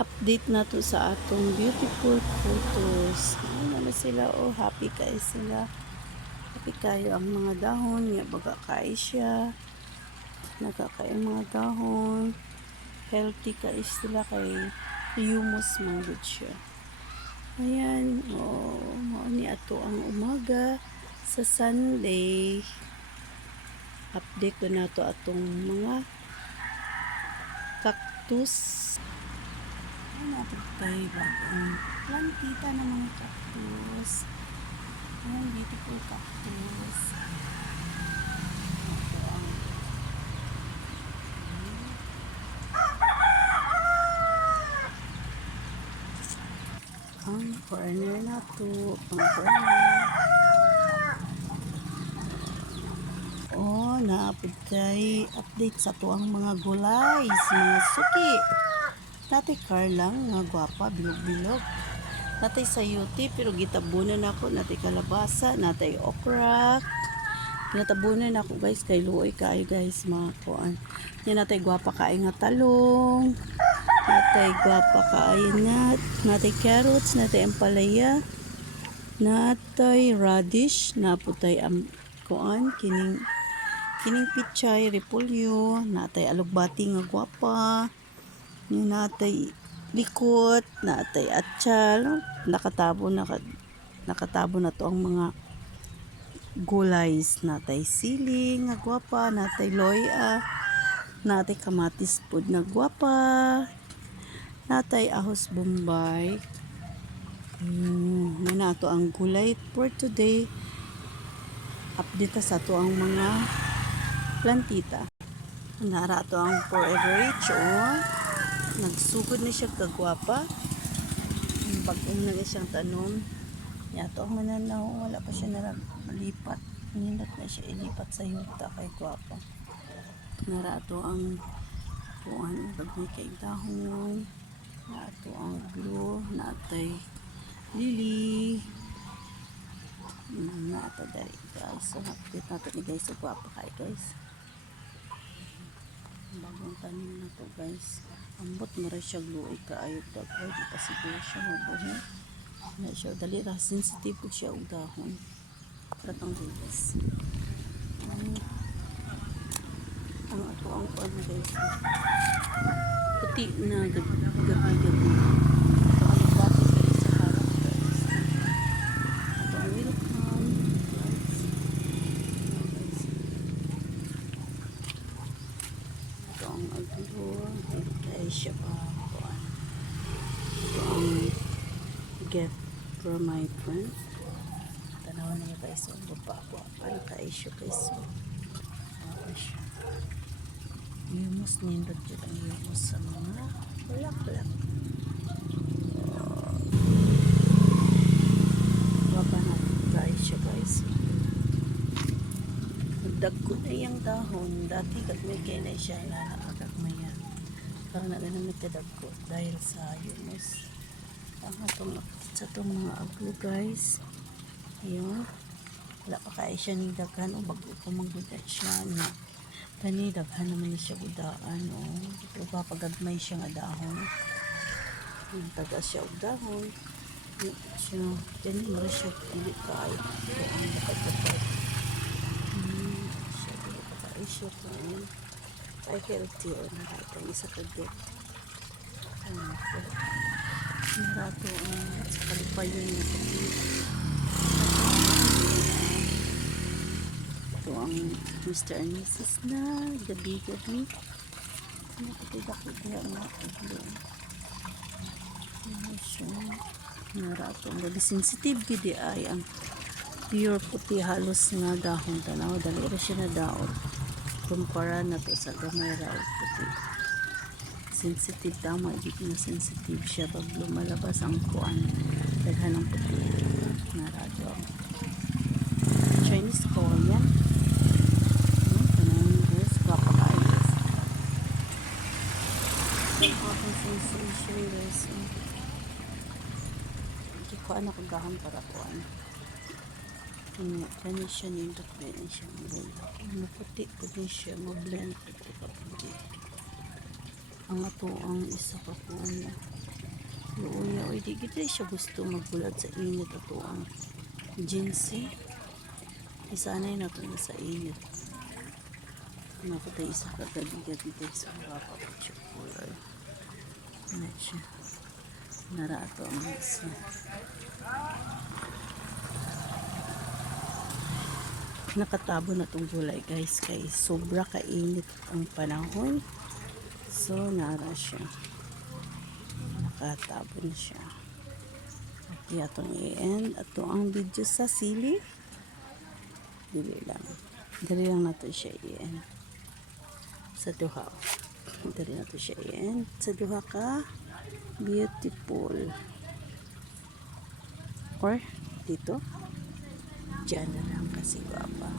update na to sa atong beautiful photos. Ano na sila, oh, happy kayo sila. Happy kayo ang mga dahon, nga baga kayo siya. Nagkakayo mga dahon. Healthy kayo sila kay humus man gud siya. Ayan, oh, mauni ato ang umaga sa Sunday. Update ko na to atong mga cactus. Natin tayo bagong plantita ng mga cactus. Ayan, beautiful cactus. Ito ang corner na to. Ang corner. Oh, naapod tayo update sa to ang mga gulay, mga suki. Natay karlang nga gwapa, bilog-bilog. Natay sayuti, pero gitabunan ako. Natay kalabasa, natay okra. Natabunan ako guys, kay luoy kayo guys, mga kuan. Yan natay gwapa kayo nga talong. Natay gwapa kayo natay carrots, natay ampalaya. Natay radish, naputay ang kuan, kining pichay, repolyo. Natay alugbati nga gwapa. Natay likot, natay atchal, nakatabo na to ang mga gulays. Natay sili nga gwapa, natay loya, natay kamatis pud nga gwapa, natay ahos bombay. Na to ang gulay for today. Update sa to ang mga plantita. Nara to ang forever rich, oh. Nagsugod na siya kagwapa. Bagong na siyang tanom. Yato ang mananaw, wala pa siya malipat. Nindot na siya ilipat sa yuta kay gwapa. Narato ang puan, bagay kay dahon. Narato ang blue, natay lily. Nato dari guys. So, update nato ni guys sa gwapa kay guys. Bagong tanim na to guys. Ambot mo rin siya gluoy kaayod dagway. Di pa siguro siya mabuhin. Na siya dali ra sensitive ko siya og dahon. Katong guys. Ang ato ang kuan guys. Puti na gabi. Ang bati sa harap guys. Ato ang welcome guys. Ito ang aglo. Ay siya pa kuan. Ito ang gift from my friend. Tanawan niya guys. So, baba ka-issue guys. So, siya. Humus nindot yun ang humus sa mga bulak-bulak. Baba natin guys siya guys. Nagdagko na yung dahon. Dati kagmay kayo na siya na nakakagmaya. Parang naganamit ka dagko dahil sa humus. Ang atong sa itong mga aglo guys. Ayun. Wala pa kaya siya ni daghan o bago ko magbudat siya na kani daghan naman siya udaan o pero papagagmay siya nga dahon. Taga siya og dahon. Siya kani mara siya dili kay ito ang bakad-bakad. Siya dili pa kaya siya kain. Ay healthy o nakita isa kagit. Narato sa kalipayon niya pati. Ito ang Mr. and Mrs. na gabi-gabi. Nakatidak ko kaya nga aglo. Narato ang gabi sensitive gidi ay ang pure puti halos nga dahon tanaw. Dali rin siya na daot. Kumpara na to sa gamay raw puti. Sensitive daw, magiging na sensitive siya pag lumalabas ang kuan. Daghan ng puti. Narato ang Chinese Korean. Kanang guys, kapakain guys. Ang sensation guys. Hindi ko anak agahan para kuan. Kani siya nindot ba siya. Maputi po din siya. Mablend po puti. Ang ato ang isa pa po luya, oy, di gid siya gusto magbulat sa init ato ang jeans. Isanay na to na sa init. Nakatay isa ka gabigat dito sa baba ko siya kulay. Ano siya? Narato ang isa. Nakatabo na tong gulay guys kay sobra kainit ang panahon. So nara siya. Nakatabo na siya. Okay, atong i-end. Ato ang video sa sili. Dili lang na to siya i-end. Sa duha. Dili na to siya i-end. Sa duha ka beautiful. Or dito. Diyan na lang kasi guwapa.